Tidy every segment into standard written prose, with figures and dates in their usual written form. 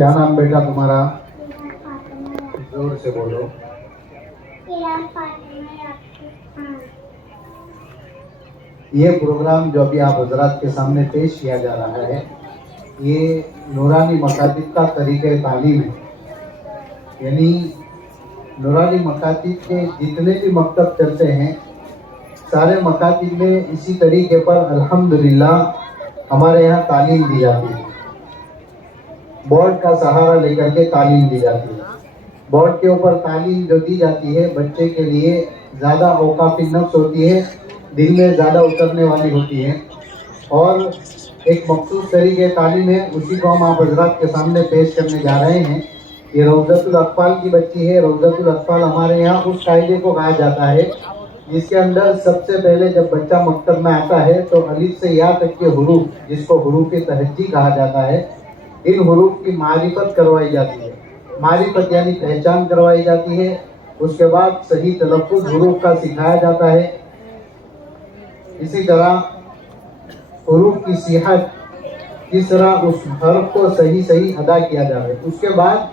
क्या नाम बेटा तुम्हारा? जोर से बोलो। ये प्रोग्राम जो अभी आप हजरात के सामने पेश किया जा रहा है, ये नूरानी मकातिब का तरीक़े तालीम है। यानी नूरानी मकातिब के जितने भी मकतब चलते हैं, सारे मकातिब में इसी तरीके पर अल्हम्दुलिल्लाह हमारे यहाँ तालीम दी जाती है। बोर्ड का सहारा लेकर के तालीम दी जाती है। बोर्ड के ऊपर तालीम जो दी जाती है, बच्चे के लिए ज़्यादा औकाफी नफ्स होती है, दिल में ज़्यादा उतरने वाली होती है और एक मखसूस तरीके तालीम है। उसी को हम आप हजरात के सामने पेश करने जा रहे हैं। ये रौज़तुल अत्फ़ाल की बच्ची है। रौज़तुल अत्फ़ाल हमारे यहाँ उस कायदे को कहा जाता है जिसके अंदर सबसे पहले जब बच्चा मकतब में आता है तो अलिफ से या तक के हुरूफ, जिसको हुरूफ तहज्जी कहा जाता है, इन हुरूफ की मारिफत करवाई जाती है। मारिफत यानी पहचान करवाई जाती है। उसके बाद सही तलफ़्फ़ुज़ हुरूफ का सिखाया जाता है। इसी तरह हुरूफ की सिहत, किस तरह उस हर्फ को सही सही अदा किया जाए। उसके बाद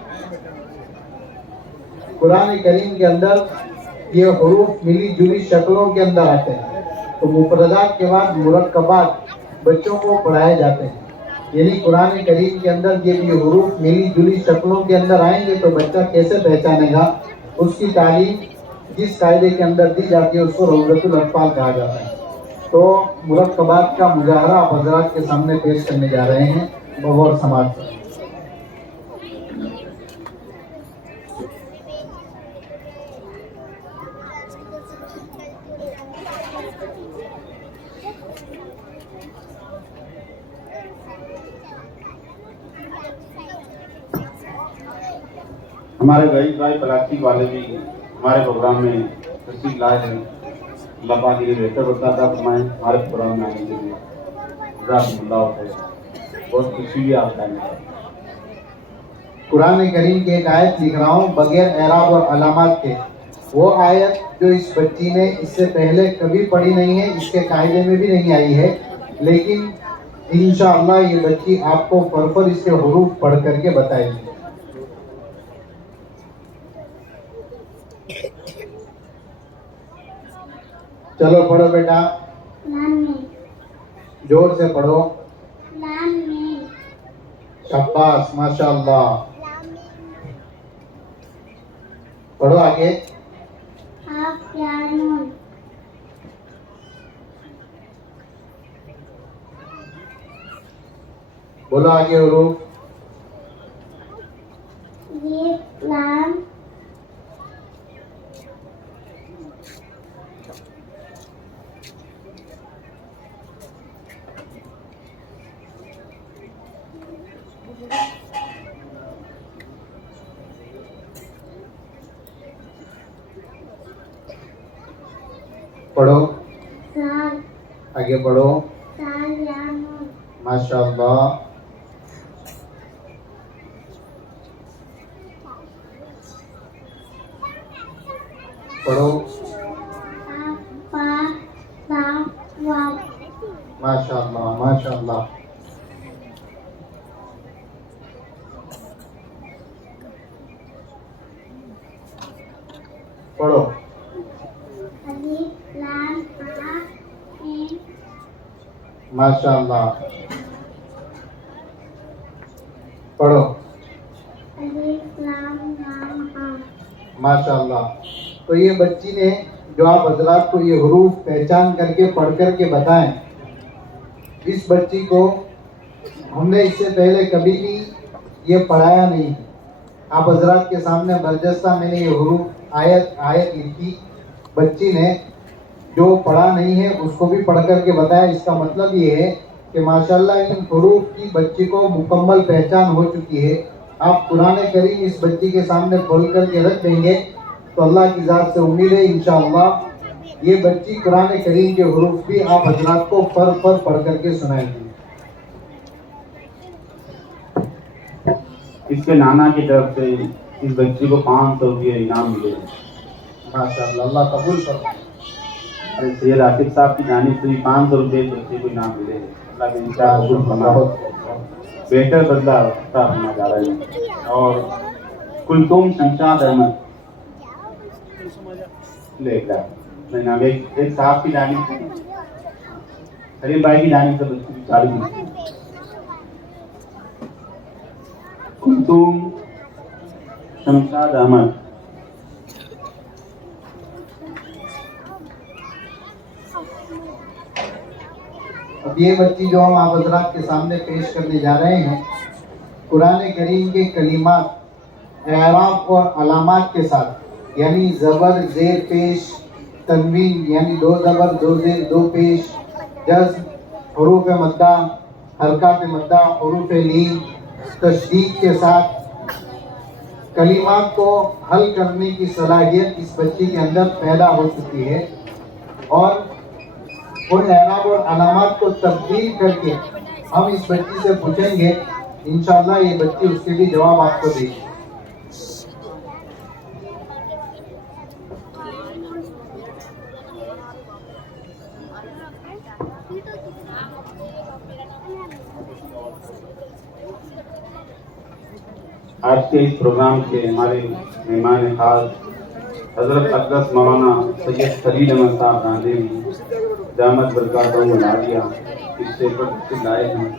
कुरान करीम के अंदर ये हुरूफ मिली जुली शक्लों के अंदर आते हैं। तो मुफरदात के बाद मुरक्कबात बच्चों को पढ़ाए जाते हैं। यानी कुरान करीम के अंदर ये हुरूफ मिली जुली शक्लों के अंदर आएंगे तो बच्चा कैसे पहचानेगा, उसकी तालीम जिस कायदे के अंदर दी जाती है उसको रौज़तुल अत्फ़ाल कहा जाता है। तो मुरक्कबात का मुजाहरा आप हज़रात के सामने पेश करने जा रहे हैं बगौर समाज से। हमारे गरीब भाई प्लास्टिक वाले भी हमारे प्रोग्राम में तस्वीर लाए हैं। अल्लाह पाक ये बेहतर बताता फरमाए हमारे प्रोग्राम में आने के लिए बहुत खुशी भी आता है। कुरान करीम की एक आयत लिख रहा हूँ बगैर एराब और अलामात के। वो आयत जो इस बच्ची ने इससे पहले कभी पढ़ी नहीं है, इसके कायदे में भी नहीं आई है, लेकिन इंशाअल्लाह ये बच्ची आपको फरफर इसके हुरूफ पढ़ करके बताएगी। चलो पढ़ो बेटा, जोर से पढ़ो। शाबाश, माशाअल्लाह। पढ़ो आगे। बोलो आगे हुरूफ। पढ़ो आगे पढ़ो। माशाअल्लाह। पढ़ो। माशाअल्लाह माशाअल्लाह। पढ़ो। माशाअल्लाह। पढ़ो। माशाअल्लाह। तो ये बच्ची ने जो आप हजरात को ये हुरूफ पहचान करके पढ़ करके बताएं, इस बच्ची को हमने इससे पहले कभी भी ये पढ़ाया नहीं। आप हजरात के सामने बरजस्ता मैंने ये हुरूफ आयत लिखी, बच्ची ने जो पढ़ा नहीं है उसको भी पढ़ करके बताया। इसका मतलब ये है कि माशाअल्लाह इन हुरूफ की बच्ची को मुकम्मल पहचान हो चुकी है। आप कुरान करीम इस बच्ची के सामने खोल करके रख देंगे तो अल्लाह की ज़ात से उम्मीद है इंशाअल्लाह ये बच्ची कुरान करीम के हुरूफ भी आप हजरात को फर पढ़ करके सुनाएंगी। इसके नाना की तरफ से इस बच्ची को 500 रुपये इनाम मिले। माशाअल्लाह, अल्लाह कबूल फरमाए। अरे सैयद आसिफ साहब की जानिब से 500 रुपये बच्चे को इनाम मिले। अल्लाह के इंशाअल्लाह कबूल फरमाए। बेहतर बदलाव अता फरमा जा रहे हैं। और कुलतुम शमशाद अहमद लेकर नाम एक साहब की जानी सलीम भाई की जानी से बच्ची की चालू कुलतुम शमशाद अहमद। अब ये बच्ची जो हम आप हजरात के सामने पेश करने जा रहे हैं, कुरान करीम के कलिमात, एराब और अलामात के साथ, यानी ज़बर ज़ेर पेश, तनवीन यानी दो ज़बर दो ज़ेर दो पेश, जज़्म, हुरूफ मद्दा, हरकत मद्दा, हुरूफ लीन, तशदीद के साथ कलिमात को हल करने की सलाहियत इस बच्ची के अंदर पैदा हो चुकी है। और उन एराब और अलामात को तब्दील करके हम इस बच्ची से पूछेंगे, इंशाअल्लाह ये बच्ची उसके भी जवाब आपको देगी। आज के इस प्रोग्राम के हमारे मेहमान खास हजरत अक़दस मौलाना सैयद खलील अहमद साहब गांधी दामद बरकातहू आलिया इससे पर लाए हैं।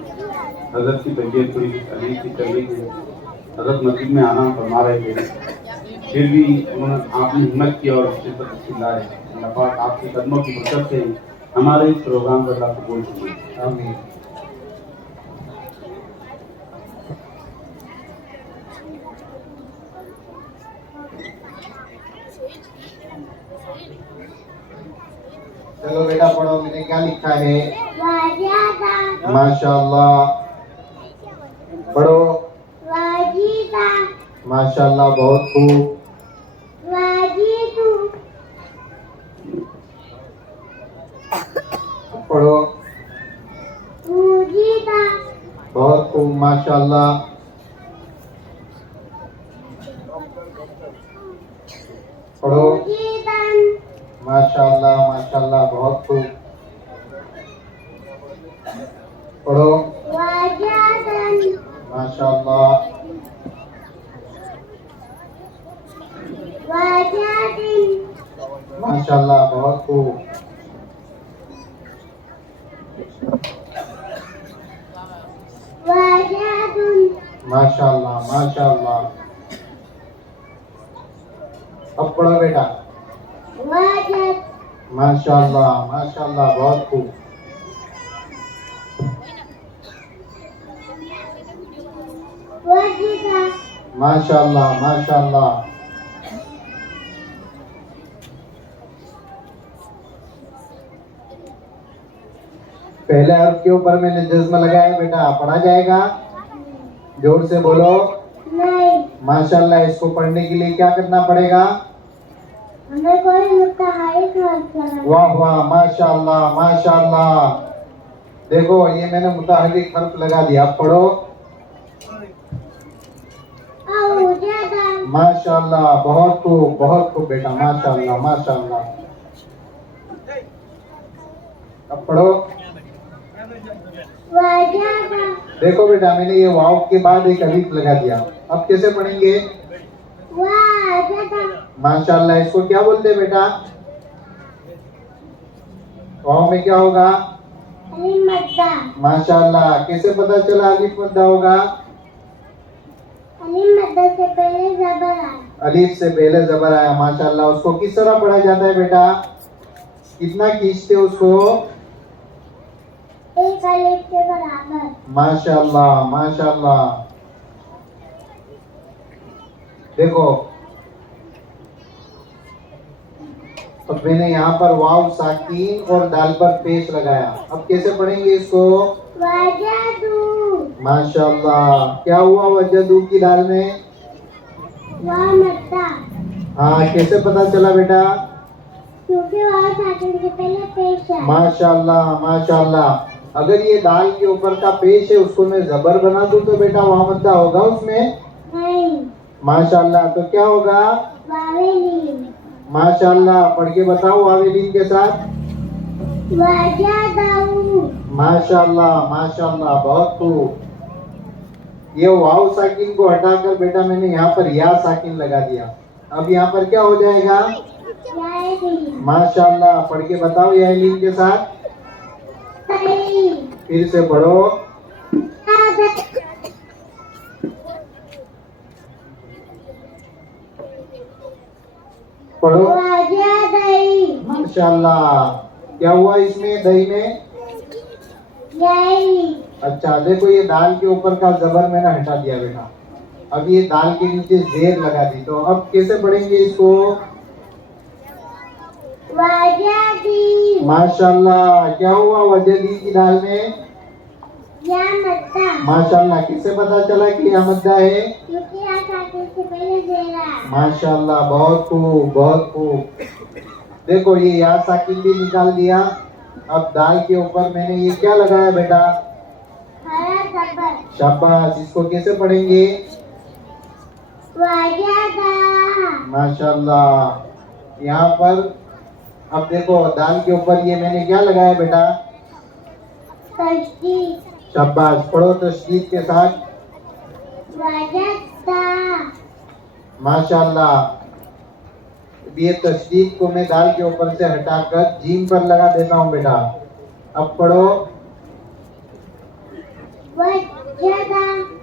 हजरत की तबीयत थोड़ी अजीब सी चल रही है, हजरत मस्जिद में आना फरमा रहे थे, फिर भी उन्होंने आपने हिम्मत की और शिद्दत लाए। अल्लाह पाक आपके कदमों की बरकत से हमारे इस प्रोग्राम को अल्लाह कबूल कीजिए, आमीन। चलो बेटा पढ़ो, मैंने क्या लिखा है? माशाअल्लाह। पढ़ो। माशाअल्लाह, बहुत खूब। पढ़ो। बहुत खूब, माशाअल्लाह। पढ़ो। माशाअल्लाह, माशाअल्लाह, बहुत खूब। पढ़ो। माशाअल्लाह। माशाअल्लाह, बहुत खूब। माशाअल्लाह, माशाअल्लाह। अब पढ़ो बेटा। माशाअल्लाह, माशाअल्लाह, बहुत खूब। माशाअल्लाह, माशाअल्लाह। पहले हर्फ के ऊपर मैंने जज्म लगाया बेटा, पढ़ा जाएगा? जोर से बोलो। नहीं। माशाअल्लाह, इसको पढ़ने के लिए क्या करना पड़ेगा? हमें कोई मुताहरिक हर्फ लगाना। वाह वाह, माशाअल्लाह, माशाअल्लाह। देखो ये मैंने मुताहरिक हर्फ लगा दिया। पढ़ो। माशाअल्लाह, बहुत खूब बेटा, माशाअल्लाह, माशाअल्लाह। अब पढ़ो। देखो बेटा, मैंने ये वाव के बाद एक अलीफ लगा दिया। अब कैसे पढ़ेंगे? माशाअल्लाह, इसको क्या बोलते हैं बेटा? वाव में क्या होगा? अलीफ मद्दा। माशाअल्लाह, कैसे पता चला अलीफ मद्दा होगा? अलीफ मद्दा से पहले ज़बर आया। अलीफ से पहले ज़बर आया, माशाअल्लाह। उसको किस तरह पढ़ा जाता है बेटा? कितना खींचते हो उसको? एक अलीफ के बराबर। माशाअल्लाह, माशाअल्लाह। देखो अब मैंने यहाँ पर वाव साकीन और दाल पर पेश लगाया। अब कैसे पढ़ेंगे इसको? वजदू। माशाअल्लाह, क्या हुआ वजदू की दाल में? वाव मद्दा। हाँ, कैसे पता चला बेटा? क्योंकि वाव साकीन के पहले पेश है। माशाअल्लाह, माशाअल्लाह। अगर ये दाल के ऊपर का पेश है उसको मैं जबर बना दूं तो बेटा वाव मद्दा होगा उसमें? नहीं। माशाअल्लाह, तो क्या होगा? वावेलीन। माशाअल्लाह, पढ़ के बताओ वावेलीन के साथ। वजदू। माशाअल्लाह, माशाअल्लाह, बहुत खूब। ये वाव साकिन को हटाकर बेटा मैंने यहाँ पर या साकिन लगा दिया। अब यहाँ पर क्या हो जाएगा? माशाल्लाह। पढ़ के बताओ या लीन के साथ। फिर से पढ़ो। पढ़ो। माशाल्लाह। क्या हुआ इसमें? दही में अच्छा देखो, ये दाल के ऊपर का जबर मैंने हटा दिया बेटा। अब ये दाल के नीचे जेर लगा दी, तो अब कैसे पढ़ेंगे इसको? माशाल्लाह। क्या हुआ वजदी की दाल में? माशाल्लाह। किससे पता चला कि यह मद्दा है? माशाल्लाह, बहुत खूब बहुत खूब। देखो ये या साकिन भी निकाल दिया। अब दाल के ऊपर मैंने ये क्या लगाया बेटा? शाबाश। इसको कैसे पढ़ेंगे? माशाल्लाह। यहाँ पर अब देखो दाल के ऊपर ये मैंने क्या लगाया बेटा? शाबाश। पढ़ो तशदीद के साथ। माशाल्लाह। ये तशदीद को मैं दाल के ऊपर से हटाकर जीम पर लगा देता हूँ बेटा। अब पढ़ो।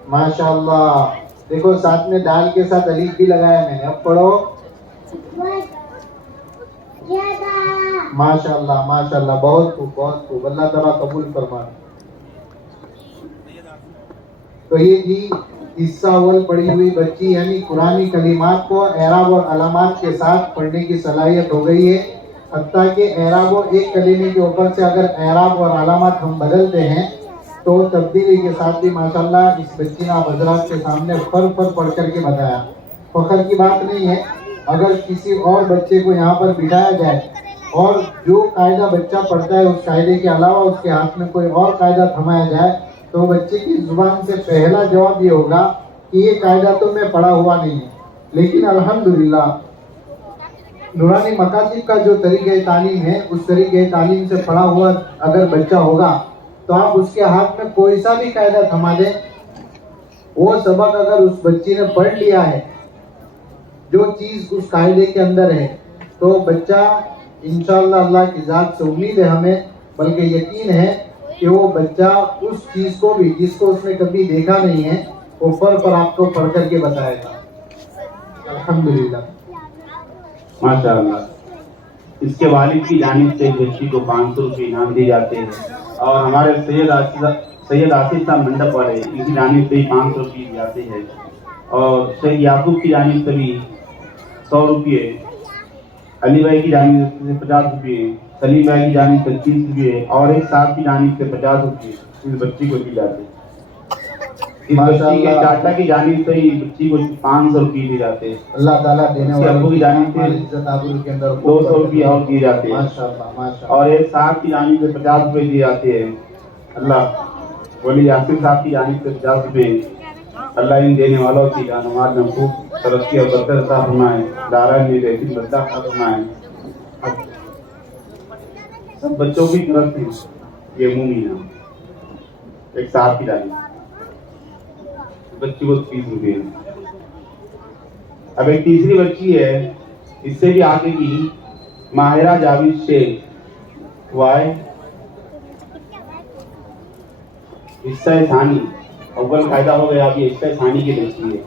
माशाल्लाह। देखो साथ में दाल के साथ अलीफ भी लगाया मैंने। अब पढ़ो। माशाल्लाह माशाल्लाह, बहुत खूब बहुत खूब। अल्लाह ताला कबूल फरमाए। तो ये थी हिस्सा अव्वल पढ़ी हुई बच्ची, यानी कुरानी कलिमात को एराब और अलामात के साथ पढ़ने की सलाहियत हो गई है। हत्ता कि एराब और एक कलीमे के ऊपर से अगर एराब और अलामात हम बदलते हैं तो तब्दीली के साथ भी माशाल्लाह इस बच्ची ने आप हजरात के सामने फर पढ़ करके बताया। फखर की बात नहीं है, अगर किसी और बच्चे को यहाँ पर बिठाया जाए और जो कायदा बच्चा पढ़ता है उस कायदे के अलावा उसके हाथ में कोई और कायदा थमाया जाए तो बच्चे की जुबान से पहला जवाब ये होगा कि ये कायदा तो मैं पढ़ा हुआ नहीं है। लेकिन अल्हम्दुलिल्लाह नूरानी मकातिब का जो तरीक़े तालीम है उस तरीक़े तालीम से पढ़ा हुआ अगर बच्चा होगा तो आप उसके हाथ में कोई सा भी कायदा थमा दें, वो सबक अगर उस बच्ची ने पढ़ लिया है, जो चीज़ उस कायदे के अंदर है, तो बच्चा इंशाअल्लाह अल्लाह की ज़ात से उम्मीद है हमें, बल्कि यकीन है कि वो बच्चा उस चीज़ को भी जिसको उसने कभी देखा नहीं है वो पर आपको पढ़ करके बताएगा। अल्हम्दुलिल्लाह। माशाअल्लाह। इसके वालिद की जानिब से बच्ची को 500 रुपये इनाम दिए जाते हैं और हमारे सैयद आसिफ साहब मंडप वाले इनकी जानिब से 500 रुपये दिए जाते हैं और सैयद याकूब की जानिब से भी 100 रुपये, अली भाई की जानिब से 50 रुपये, सलीम भाई की जानिब से 30 रुपये और एक साहब की जानिब से 50 रुपये इस बच्ची को दिए जाते हैं। इस बच्ची के चाचा की जानिब से ही बच्ची को 500 रुपये दिए जाते हैं। अल्लाह ताला देने वाले अब्बू की जानिब से इज्जत आबरू के अंदर 200 रुपये और दिए जाते हैं। माशाअल्लाह माशाअल्लाह। और एक साहब की जानिब से 50 रुपये दिए जाते हैं। अल्लाह बोली यासिर साहब की जानिब से 50 रुपये। अल्लाह इन देने वालों की जानमाल में खूब तरक्की और बरकत अता फरमाए, दारा में बेहतरीन बच्चा अता फरमाए। सब बच्चों की तरफ से ये मुमीना एक साहब की जानिब बच्ची को 30 रुपये। अब एक तीसरी बच्ची है, इससे भी आगे की माहिरा जावेद शेख वाई हिस्सा थानी अव्वल कायदा हो गया। अभी हिस्सा थानी की बच्ची है।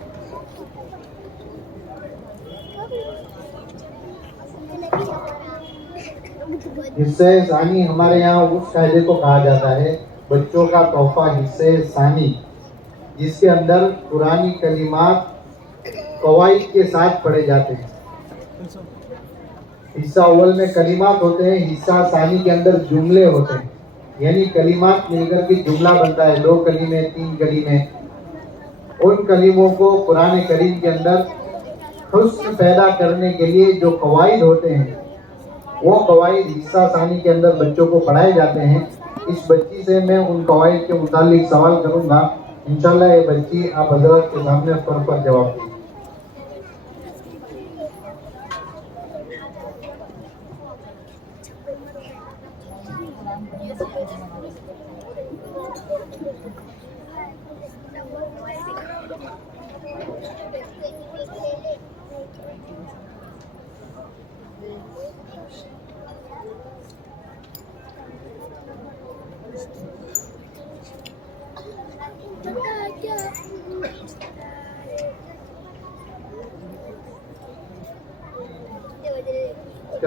हिस्से सानी हमारे यहाँ उस कायदे को कहा जाता है बच्चों का तोहफा हिस्से सानी, जिसके अंदर पुरानी कलिमात कवाइद के साथ पढ़े जाते हैं। हिस्सा अव्वल में कलिमात होते हैं, हिस्सा सानी के अंदर जुमले होते हैं, यानी कलिमात मिलकर के जुमला बनता है, 2 कलीमे 3 कलीमे। उन कलीमों को कुरान करीम के अंदर हुस्न पैदा करने के लिए जो कवाइद होते हैं वो कवाइद हिस्सा सानी के अंदर बच्चों को पढ़ाए जाते हैं। इस बच्ची से मैं उन कवाइद के मुतालिक सवाल करूंगा, इंशाल्लाह ये बच्ची आप हजरत के सामने पर जवाब देगी।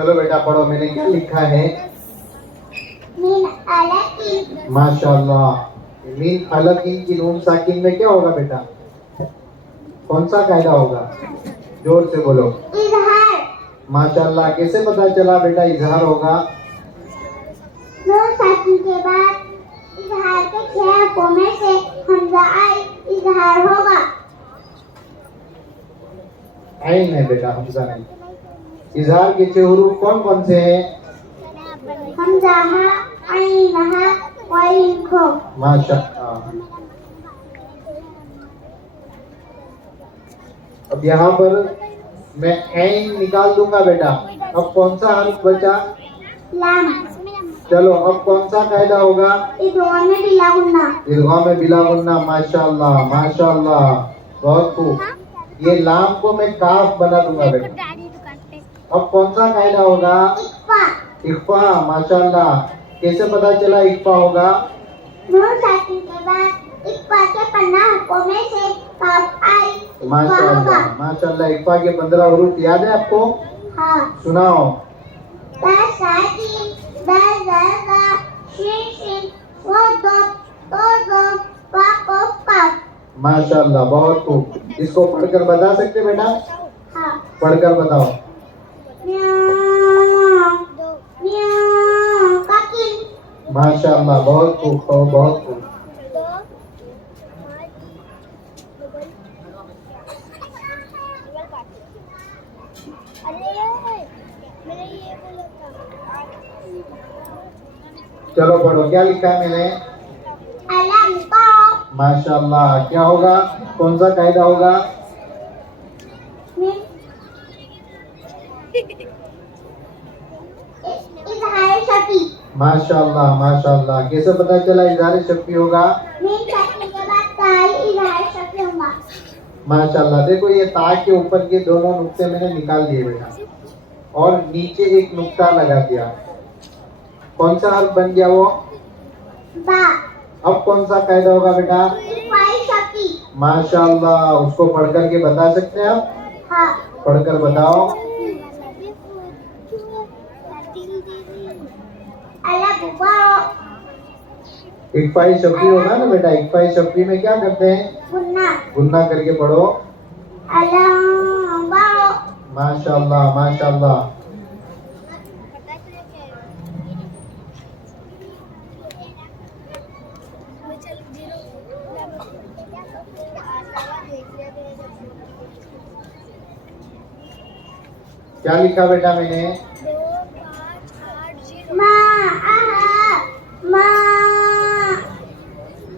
चलो बेटा पढ़ो, मैंने क्या लिखा है? min alakin माशाल्लाह। मीन खलकिन की नून साकिन में क्या होगा बेटा? कौन सा कायदा होगा? जोर से बोलो। izhar माशाल्लाह। कैसे पता चला बेटा इजहार होगा? नून साकिन के बाद इजहार के 6 हरफों में से हमजा आए इजहार होगा। आइन है बेटा, हमजा नहीं। इजहार के 6 हुरूफ कौन कौन से हैं? हमजा हा आइन हा वाइन खो। माशाल्लाह। अब यहाँ पर मैं ऐन निकाल दूंगा बेटा। अब कौन सा हर्फ बचा? लाम चलो अब कौन सा कायदा होगा? इदगाम में बिला गुन्ना। इदगाम में बिला गुन्ना। माशाल्लाह माशाल्लाह, बहुत खूब। ये लाम को मैं काफ बना दूंगा बेटा। अब कौन सा कायदा होगा? इक्फा इक्फा। माशाल्लाह। कैसे पता चला इक्फा होगा? नून साकिन के बाद इक्फा के 15 हरफों में से काफ आए इक्फा होगा। माशाल्लाह माशाल्लाह। इक्फा के 15 हुरूफ याद है आपको? हाँ। सुनाओ। ता साकिन दा ज़ा शिन शिन वो दो तो पा कोफ काफ। माशाल्लाह, बहुत खूब। इसको पढ़कर बता सकते बेटा? हाँ। पढ़कर बताओ। म्याऊ म्याऊ काकिन माशाल्लाह, बहुत खूब, बहुत खूब। चलो पढ़ो, क्या लिखा है मैंने? अलम को माशाल्लाह। क्या होगा? कौन सा कायदा होगा? इजहार शफी। माशाल्लाह माशाल्लाह। कैसे पता चला इजहार शफी होगा? मीम साकिन के बाद ताई इजहार शफी होगा। माशाल्लाह। देखो ये ता के ऊपर के दोनों नुक्ते मैंने निकाल दिए बेटा, और नीचे एक नुक्ता लगा दिया। कौन सा हर्फ बन गया वो? बा अब कौन सा कायदा होगा बेटा? इफाई शफी। माशाल्लाह। उसको पढ़ करके बता सकते हैं आप? हाँ। पढ़कर बताओ। अलग बा इक्फाई शफी होगा ना बेटा? इक्फाई शफी में क्या करते हैं? गुन्ना। गुन्ना करके पढ़ो। अलम बा माशाल्लाह माशाल्लाह। क्या लिखा बेटा मैंने? मा आहा मा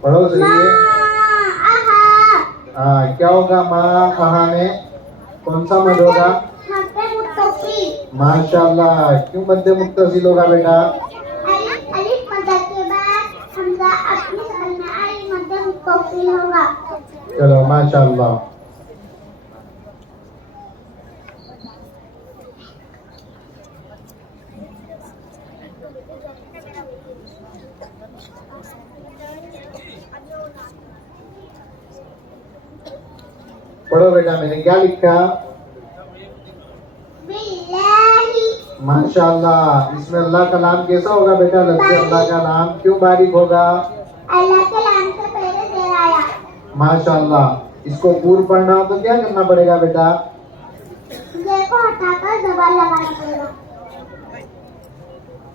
पढ़ो सही मा है। आहा हाँ, क्या होगा माँ कहा में? कौन सा मद होगा? हफ्ते मुत्तफी। माशाल्लाह। क्यों मध्य मुत्तसिल होगा बेटा? अलिफ अलिफ मद्दा के बाद हमजा अपनी शक्ल में आई मध्य मुत्तफी होगा। चलो माशाल्लाह। पढ़ो बेटा, मैंने क्या लिखा? बिल्लाही माशाल्लाह। इसमें अल्लाह का नाम कैसा होगा बेटा? लफ्ज़ अल्लाह का नाम क्यों बारीक होगा? अल्लाह के नाम से पहले देर आया। माशाल्लाह। इसको पूर्व पढ़ना हो तो क्या करना पड़ेगा बेटा? देखो हटाकर जबान लगाना पड़ेगा।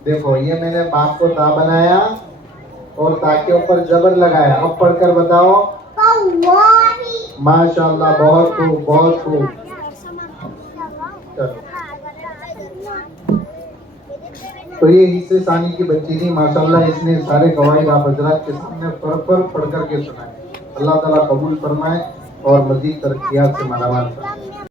देखो ये मैंने बाप को ता बनाया और ता के ऊपर जबर लगाया। अब पढ़कर बताओ। कौवाही माशाल्लाह, बहुत खूब बहुत खूब। चलो, तो ये हिस्से सानी की बच्ची थी माशाल्लाह। इसने सारे कवायद आप हजरात के सामने पढ़ कर के सुनाए। अल्लाह ताला कबूल फरमाए और मजीद तरक्कियात से मालामाल फरमाए।